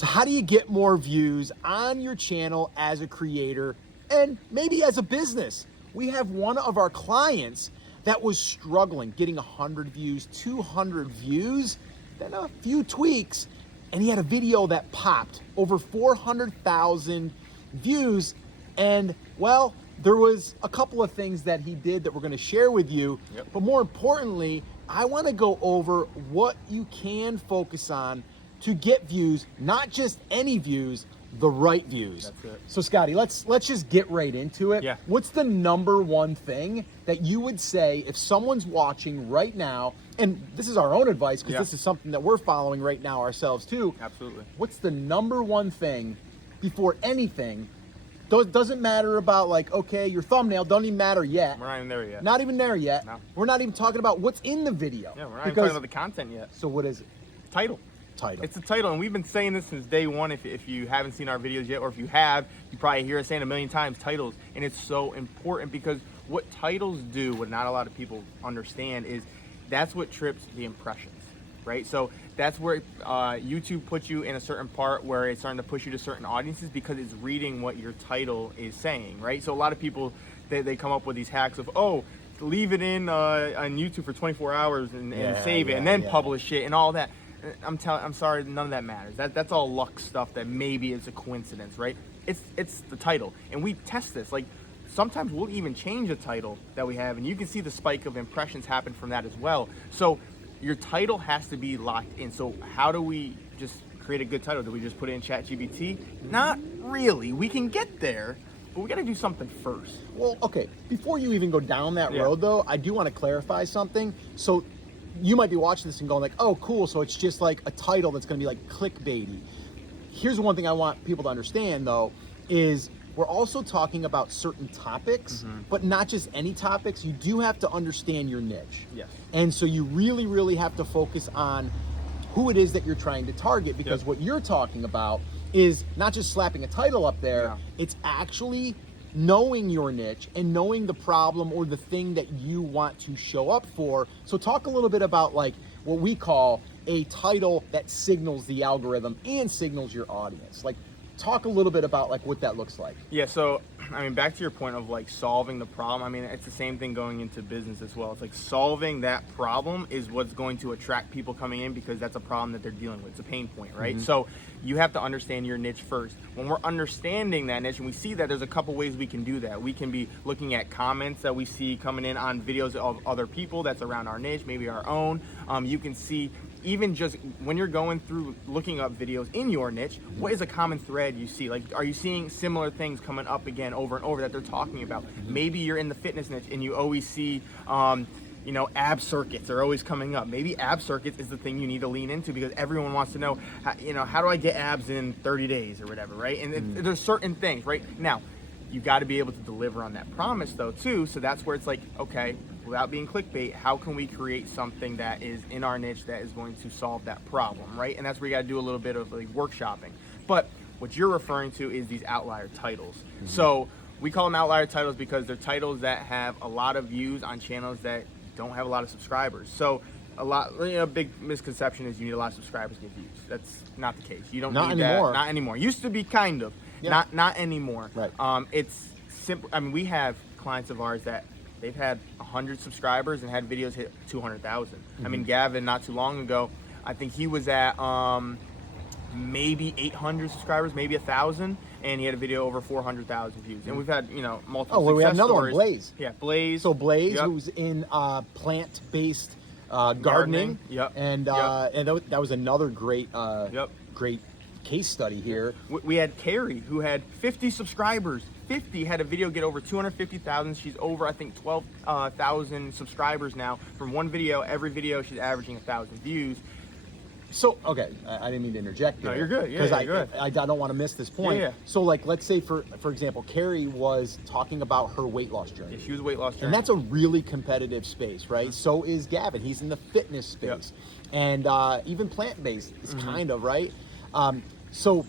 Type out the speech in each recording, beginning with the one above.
So how do you get more views on your channel as a creator and maybe as a business? We have one of our clients that was struggling getting 100 views, 200 views, then a few tweaks, and he had a video that popped over 400,000 views. And well, there was a couple of things that he did that we're going to share with you. Yep. But more importantly, I want to go over what you can focus on to get views, not just any views, the right views. That's it. So Scotty, let's just get right into it. Yeah. What's the number one thing that you would say if someone's watching right now, and this is our own advice because this is something that we're following right now ourselves too. Absolutely. What's the number one thing before anything? Doesn't matter about like, okay, your thumbnail doesn't even matter yet. We're not even there yet. Not even there yet. No. We're not even talking about what's in the video. Yeah, we're not even talking about the content yet. So what is it? Title. Title. It's the title, and we've been saying this since day one. If you haven't seen our videos yet, or if you have, you probably hear us saying a million times, titles. And it's so important because what titles do, what not a lot of people understand, is that's what trips the impressions, right? So that's where YouTube puts you in a certain part where it's starting to push you to certain audiences because it's reading what your title is saying, right? So a lot of people, they come up with these hacks of, oh, leave it in on YouTube for 24 hours and save it and then publish it and all that. I'm sorry, none of that matters. That's all luck stuff that maybe is a coincidence, right? It's the title, and we test this. Like sometimes we'll even change the title that we have, and you can see the spike of impressions happen from that as well. So your title has to be locked in. So how do we just create a good title? Do we just put it in ChatGPT? Not really. We can get there, but we got to do something first. Well, okay. Before you even go down that road, though, I do want to clarify something. So you might be watching this and going like, oh, cool. So it's just like a title that's going to be like clickbaity. Here's one thing I want people to understand, though, is we're also talking about certain topics, but not just any topics. You do have to understand your niche. Yes. And so you really, really have to focus on who it is that you're trying to target, because what you're talking about is not just slapping a title up there. It's actually knowing your niche and knowing the problem or the thing that you want to show up for. So talk a little bit about like what we call a title that signals the algorithm and signals your audience. Like talk a little bit about like what that looks like. Yeah, so I mean, back to your point of like solving the problem. I mean, it's the same thing going into business as well. It's like solving that problem is what's going to attract people coming in because that's a problem that they're dealing with. It's a pain point, right? So you have to understand your niche first. When we're understanding that niche and we see that, there's a couple ways we can do that. We can be looking at comments that we see coming in on videos of other people that's around our niche, maybe our own. You can see even just when you're going through looking up videos in your niche, what is a common thread you see? Like, are you seeing similar things coming up again over and over that they're talking about? Maybe you're in the fitness niche and you always see, you know, ab circuits are always coming up. Maybe ab circuits is the thing you need to lean into because everyone wants to know, you know, how do I get abs in 30 days or whatever, right? And there's certain things, right? Now, you got to be able to deliver on that promise though too. So that's where it's like, okay, without being clickbait, how can we create something that is in our niche that is going to solve that problem, right? And that's where you got to do a little bit of like workshopping. But what you're referring to is these outlier titles. So we call them outlier titles because they're titles that have a lot of views on channels that don't have a lot of subscribers. So a big misconception is you need a lot of subscribers to get views. That's not the case. You don't need anymore. that. Not anymore. Used to be kind of. Not anymore. Right. It's simple. I mean, we have clients of ours that they've had 100 subscribers and had videos hit 200,000. I mean, Gavin, not too long ago, I think he was at maybe 800 subscribers, maybe 1,000, and he had a video over 400,000 views. And we've had, you know, multiple. Oh, well, we have another stories. one, Blaze. Yeah, Blaze. So Blaze, who's in plant-based gardening. And that was another great, great case study here. We had Carrie, who had 50 subscribers. 50 had a video get over 250,000. She's over, I think, 12,000 subscribers now from one video. Every video, she's averaging 1,000 views. So, okay, I didn't mean to interject. No, you're good. Yeah, because you're good. I don't want to miss this point. Yeah. So, like, let's say, for example, Carrie was talking about her weight loss journey. Yeah, she was a weight loss journey. And that's a really competitive space, right? So is Gavin. He's in the fitness space. And even plant-based is kind of, right? So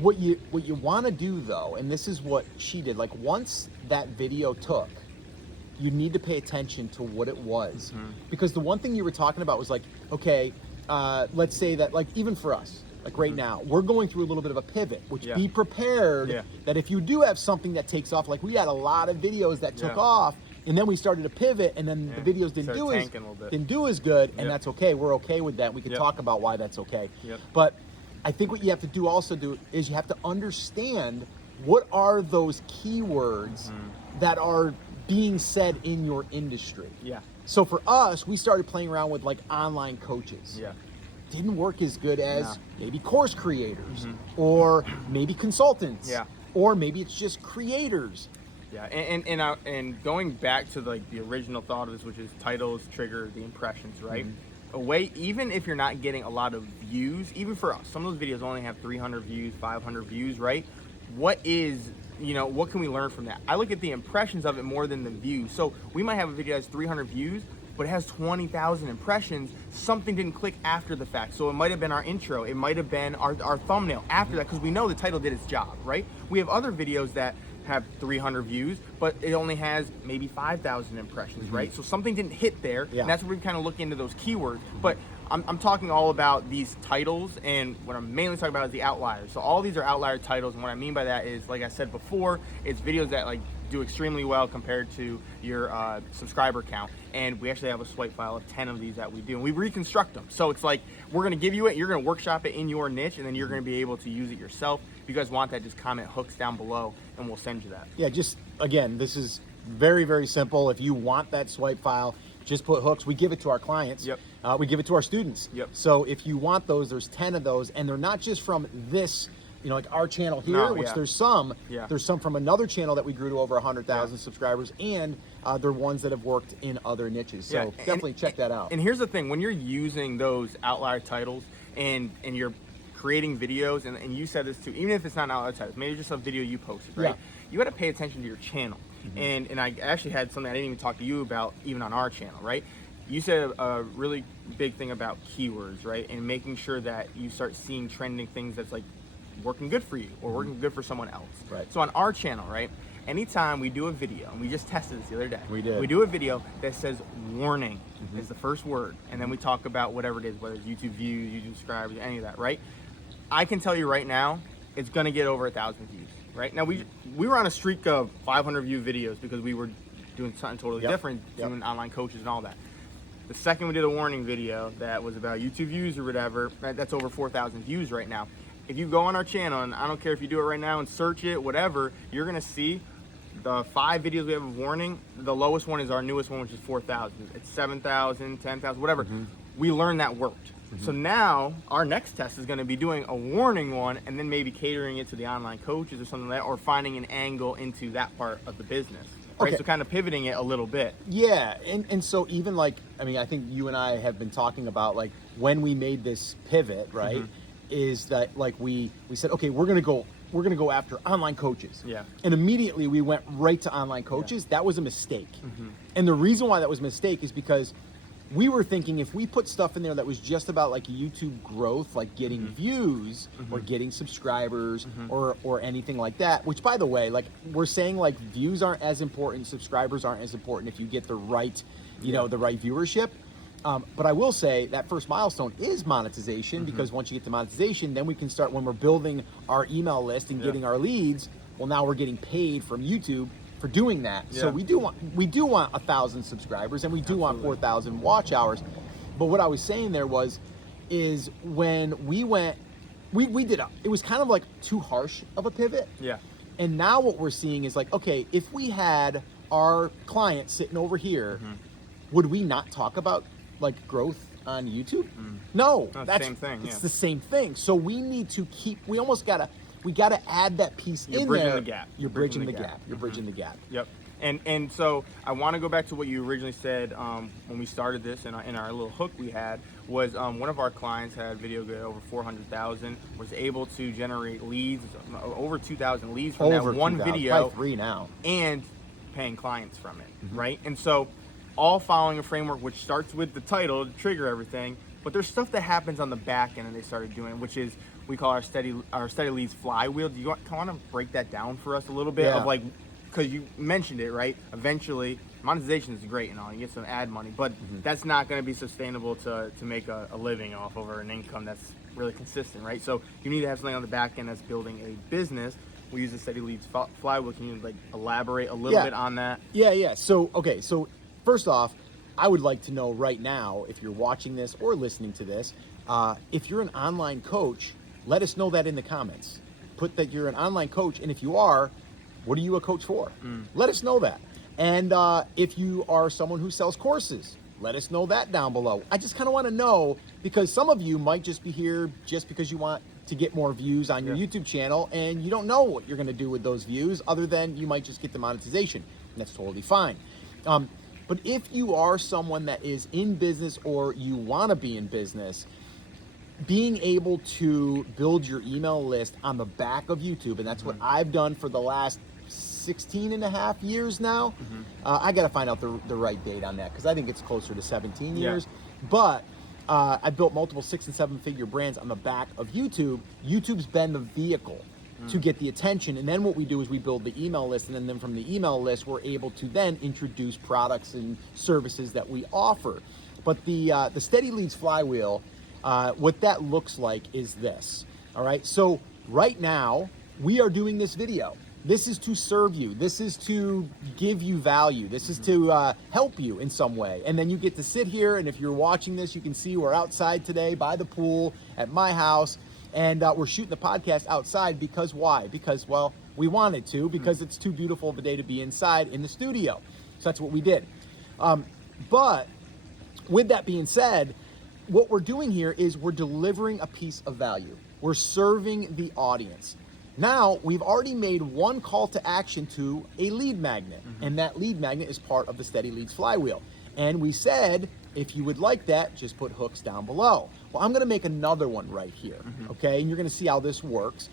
what you want to do, though, and this is what she did, like once that video took, you need to pay attention to what it was. Because the one thing you were talking about was like, okay, let's say that, like, even for us, like right now, we're going through a little bit of a pivot, which be prepared that if you do have something that takes off, like we had a lot of videos that took off, and then we started to pivot, and then the videos didn't do as good, and that's okay. We're okay with that. We can talk about why that's okay. But I think what you have to do also is you have to understand what are those keywords that are being said in your industry. So for us, we started playing around with like online coaches. Didn't work as good as maybe course creators or maybe consultants. Or maybe it's just creators. And going back to like the original thought of this, which is titles trigger the impressions, right? A way, even if you're not getting a lot of views, even for us, some of those videos only have 300 views, 500 views, right? What can we learn from that? I look at the impressions of it more than the views. So we might have a video that has 300 views, but it has 20,000 impressions. Something didn't click after the fact. So it might have been our intro. It might have been our thumbnail after that, because we know the title did its job, right? We have other videos that have 300 views, but it only has maybe 5,000 impressions, right? So something didn't hit there, and that's where we kind of look into those keywords. But I'm talking all about these titles, and what I'm mainly talking about is the outliers. So all these are outlier titles, and what I mean by that is, like I said before, it's videos that like do extremely well compared to your subscriber count. And we actually have a swipe file of 10 of these that we do, and we reconstruct them. So it's like, we're gonna give you it, you're gonna workshop it in your niche, and then you're gonna be able to use it yourself. If you guys want that, just comment hooks down below, and we'll send you that. Yeah, just, again, this is very, very simple. If you want that swipe file, just put hooks. We give it to our clients. We give it to our students. So if you want those, there's 10 of those, and they're not just from this, like our channel here, which there's some from another channel that we grew to over 100,000 subscribers, and they're ones that have worked in other niches. So definitely check that out. And here's the thing, when you're using those outlier titles and you're creating videos, and you said this too, even if it's not an outlier title, maybe just a video you posted, right? You got to pay attention to your channel. And I actually had something I didn't even talk to you about, even on our channel, right? You said a really big thing about keywords, right? And making sure that you start seeing trending things that's like working good for you or working good for someone else. So on our channel, right, anytime we do a video, and we just tested this the other day, we do a video that says warning is the first word, and then we talk about whatever it is, whether it's YouTube views, YouTube subscribers, any of that, right? I can tell you right now, it's gonna get over 1,000 views, right? Now we were on a streak of 500 view videos because we were doing something totally different, doing online coaches and all that. The second we did a warning video that was about YouTube views or whatever, that's over 4,000 views right now. If you go on our channel, and I don't care if you do it right now and search it, whatever, you're gonna see the 5 videos we have of warning. The lowest one is our newest one, which is 4,000. It's 7,000, 10,000, whatever. We learned that worked. So now our next test is gonna be doing a warning one, and then maybe catering it to the online coaches or something like that, or finding an angle into that part of the business. Right, so kind of pivoting it a little bit. Yeah, and so even like, I mean, I think you and I have been talking about like when we made this pivot, right? Is that like we said, okay, we're gonna go after online coaches. And immediately we went right to online coaches. That was a mistake. And the reason why that was a mistake is because we were thinking if we put stuff in there that was just about like YouTube growth, like getting views or getting subscribers or anything like that, which by the way, like we're saying like views aren't as important, subscribers aren't as important if you get the right, the right viewership. But I will say that first milestone is monetization, because once you get to monetization, then we can start, when we're building our email list and getting our leads, well, now we're getting paid from YouTube for doing that. So we do want 1,000 subscribers, and we do want 4,000 watch hours. But what I was saying there is when we went, we did it was kind of like too harsh of a pivot. And now what we're seeing is like, okay, if we had our client sitting over here, would we not talk about like growth on YouTube? No, that's the same thing. It's the same thing. So we need to we gotta add that piece in there. You're bridging the gap. You're bridging the gap. And so I want to go back to what you originally said when we started this, and in our little hook we had was one of our clients had a video get over 400,000, was able to generate leads, over 2,000 leads from that one video, probably 3 now, and paying clients from it, right? And so all following a framework which starts with the title to trigger everything, but there's stuff that happens on the back end and they started doing, which is we call our steady leads flywheel. Do you want to break that down for us a little bit of like, because you mentioned it, right? Eventually, monetization is great and all, you get some ad money, but that's not going to be sustainable to make a living off of, or an income that's really consistent, right? So you need to have something on the back end that's building a business. We use the steady leads flywheel. Can you like elaborate a little bit on that? Yeah. So, okay. So first off, I would like to know right now, if you're watching this or listening to this, if you're an online coach, let us know that in the comments. Put that you're an online coach, and if you are, what are you a coach for? Let us know that. And if you are someone who sells courses, let us know that down below. I just kind of want to know, because some of you might just be here just because you want to get more views on your YouTube channel, and you don't know what you're going to do with those views other than you might just get the monetization. And that's totally fine. But if you are someone that is in business or you want to be in business, being able to build your email list on the back of YouTube, and that's what I've done for the last 16 and a half years now. I got to find out the right date on that, because I think it's closer to 17 years. But I built multiple 6- and 7-figure brands on the back of YouTube. YouTube's been the vehicle to get the attention, and then what we do is we build the email list, and then from the email list we're able to then introduce products and services that we offer. But the steady leads flywheel, what that looks like is this. All right, so right now we are doing this video. This is to serve you. This is to give you value. This is to help you in some way. And then you get to sit here, and if you're watching this, you can see we're outside today by the pool at my house, and we're shooting the podcast outside because why? Because, well, we wanted to, because it's too beautiful of a day to be inside in the studio. So that's what we did. But with that being said, what we're doing here is we're delivering a piece of value. We're serving the audience. Now, we've already made one call to action to a lead magnet, and that lead magnet is part of the Steady Leads flywheel. And we said, if you would like that, just put hooks down below. Well, I'm gonna make another one right here, okay? And you're gonna see how this works.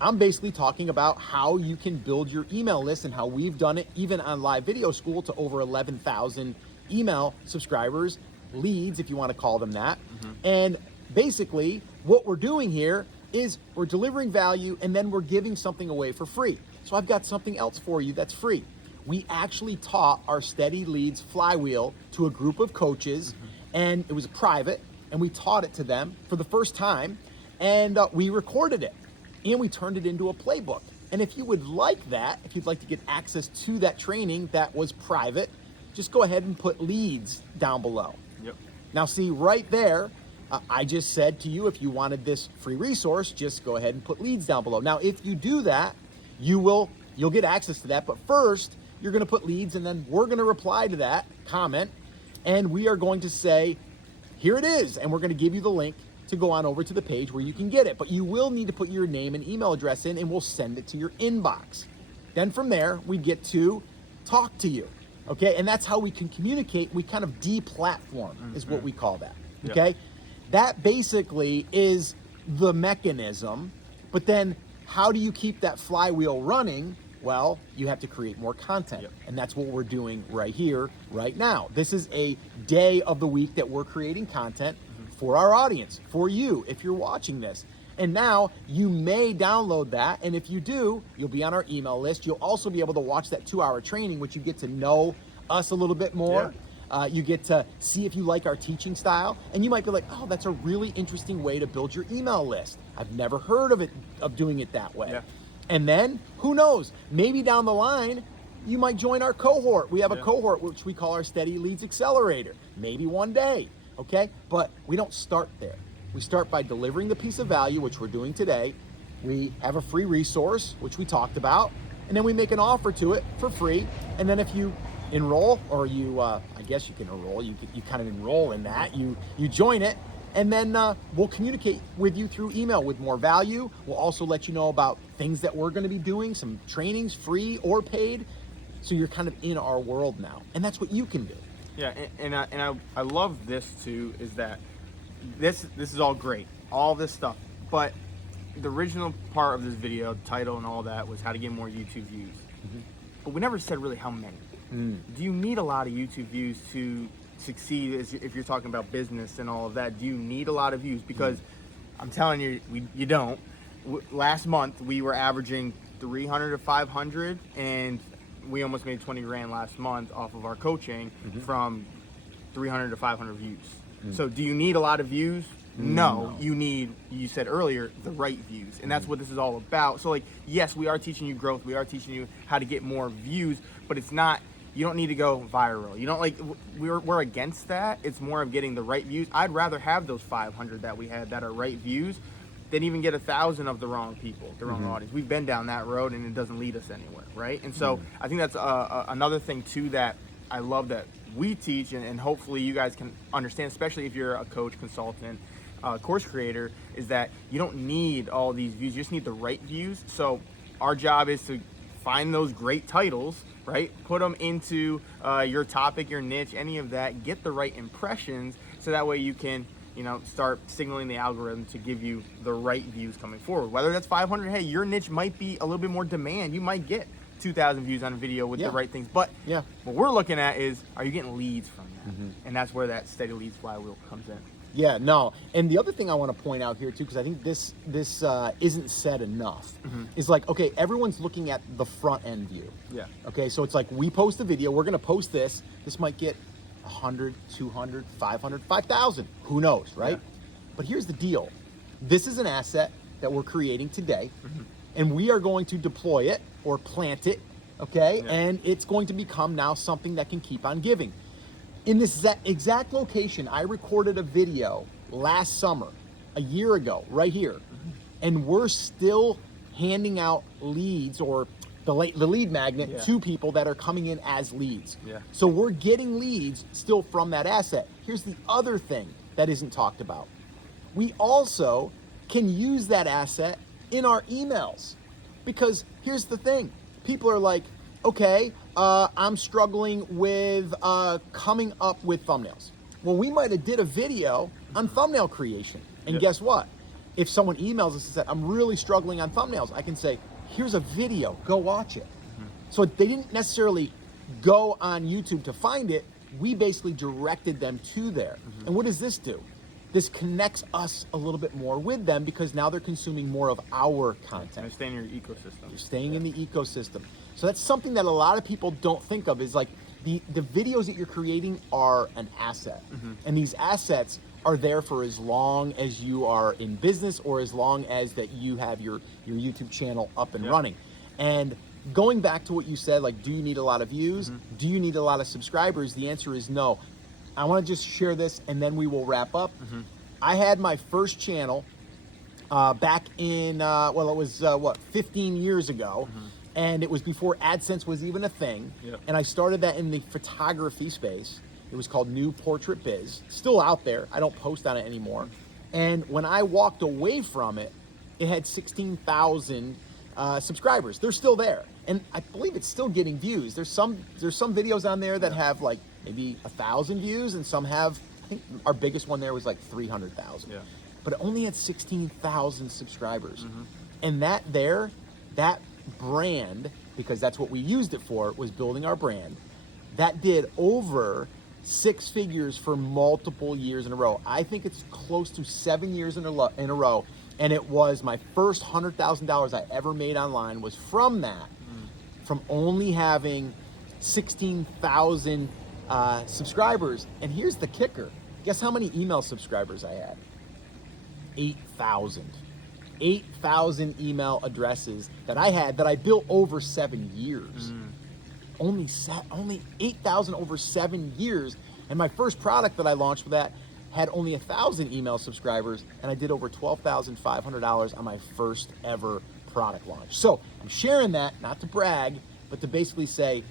I'm basically talking about how you can build your email list and how we've done it even on Live Video School to over 11,000 email subscribers, leads, if you wanna call them that. And basically, what we're doing here is we're delivering value, and then we're giving something away for free. So I've got something else for you that's free. We actually taught our Steady Leads flywheel to a group of coaches, and it was private, and we taught it to them for the first time, and we recorded it, and we turned it into a playbook. And if you would like that, if you'd like to get access to that training that was private, just go ahead and put leads down below. Now see, right there, I just said to you, if you wanted this free resource, just go ahead and put leads down below. Now, if you do that, you'll get access to that. But first, you're going to put leads, and then we're going to reply to that comment, and we are going to say, here it is, and we're going to give you the link to go on over to the page where you can get it. But you will need to put your name and email address in, and we'll send it to your inbox. Then from there, we get to talk to you, okay? And that's how we can communicate. We kind of de-platform is what we call that, okay? That basically is the mechanism, but then how do you keep that flywheel running? Well, you have to create more content, and that's what we're doing right here, right now. This is a day of the week that we're creating content for our audience, for you, if you're watching this. And now you may download that, and if you do, you'll be on our email list. You'll also be able to watch that 2-hour training, which you get to know us a little bit more. You get to see if you like our teaching style, and you might be like, oh, that's a really interesting way to build your email list. I've never heard of doing it that way. And then, who knows, maybe down the line, you might join our cohort. We have a cohort which we call our Steady Leads Accelerator. Maybe one day, okay? But we don't start there. We start by delivering the piece of value, which we're doing today. We have a free resource, which we talked about, and then we make an offer to it for free. And then if you enroll, or you, I guess you can enroll, you kind of enroll in that, you join it, and then we'll communicate with you through email with more value. We'll also let you know about things that we're gonna be doing, some trainings, free or paid, so you're kind of in our world now, and that's what you can do. Yeah, and I love this too, is that this is all great, all this stuff, but the original part of this video, the title and all that, was how to get more YouTube views. But we never said really how many. Do you need a lot of YouTube views to succeed if you're talking about business and all of that? Do you need a lot of views? Because I'm telling you, you don't. Last month, we were averaging 300 to 500, and we almost made 20 grand last month off of our coaching from 300 to 500 views. So do you need a lot of views? No, you said earlier, the right views. And that's what this is all about. So like, yes, we are teaching you growth. We are teaching you how to get more views, but it's not, you don't need to go viral. You don't like, we're against that. It's more of getting the right views. I'd rather have those 500 that we had that are right views than even get 1,000 of the wrong people, the wrong audience. We've been down that road and it doesn't lead us anywhere, right? And so I think that's another thing too that I love that we teach, and hopefully you guys can understand, especially if you're a coach, consultant, course creator, is that you don't need all these views. You just need the right views. So our job is to find those great titles, right? Put them into your topic, your niche, any of that. Get the right impressions, so that way you can, start signaling the algorithm to give you the right views coming forward. Whether that's 500, hey, your niche might be a little bit more demand. You might get 2,000 views on a video with the right things. But what we're looking at is, are you getting leads from that? And that's where that steady leads flywheel comes in. Yeah, no. And the other thing I want to point out here too, because I think this isn't said enough, is like, okay, everyone's looking at the front end view. Yeah. Okay, so it's like, we post a video, we're going to post this. This might get 100, 200, 500, 5,000. Who knows, right? Yeah. But here's the deal. This is an asset that we're creating today, and we are going to deploy it or plant it, okay? Yeah. And it's going to become now something that can keep on giving. In this exact location, I recorded a video last summer, a year ago, right here, and we're still handing out leads, or the lead magnet, to people that are coming in as leads. Yeah. So we're getting leads still from that asset. Here's the other thing that isn't talked about. We also can use that asset in our emails, because here's the thing. People are like, okay, I'm struggling with coming up with thumbnails. Well, we might have did a video on thumbnail creation. And guess what? If someone emails us and said, I'm really struggling on thumbnails, I can say, here's a video, go watch it. So they didn't necessarily go on YouTube to find it. We basically directed them to there. And what does this do? This connects us a little bit more with them, because now they're consuming more of our content. You're staying in your ecosystem. You're staying in the ecosystem. So that's something that a lot of people don't think of, is like the videos that you're creating are an asset. And these assets are there for as long as you are in business, or as long as that you have your YouTube channel up and running. And going back to what you said, like, do you need a lot of views? Do you need a lot of subscribers? The answer is no. I want to just share this and then we will wrap up. I had my first channel back in, well, it was 15 years ago. And it was before AdSense was even a thing. And I started that in the photography space. It was called New Portrait Biz. Still out there. I don't post on it anymore. And when I walked away from it, it had 16,000 subscribers. They're still there. And I believe it's still getting views. There's some videos on there that have like maybe 1,000 views, and some have, I think our biggest one there was like 300,000. But it only had 16,000 subscribers. And that brand, because that's what we used it for, was building our brand. That did over 6 figures for multiple years in a row. I think it's close to 7 years in a row. And it was my first $100,000 I ever made online was from that, from only having 16,000 subscribers. And here's the kicker. Guess how many email subscribers I had? 8,000. 8,000 email addresses that I had that I built over 7 years. Only 8,000 over 7 years. And my first product that I launched with that had only 1,000 email subscribers, and I did over $12,500 on my first ever product launch. So I'm sharing that, not to brag, but to basically say,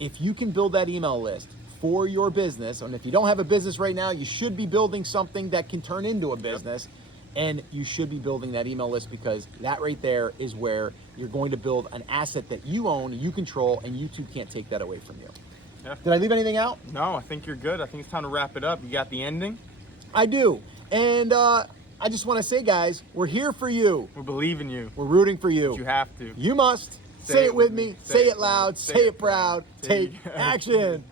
if you can build that email list for your business, and if you don't have a business right now, you should be building something that can turn into a business. And you should be building that email list, because that right there is where you're going to build an asset that you own, you control, and YouTube can't take that away from you. Did I leave anything out? No, I think you're good. I think it's time to wrap it up. You got the ending? I do. And I just want to say, guys, we're here for you. We believe in you. We're rooting for you. But you have to. You must. Say it with me. Say it loud. Say it proud. Take action.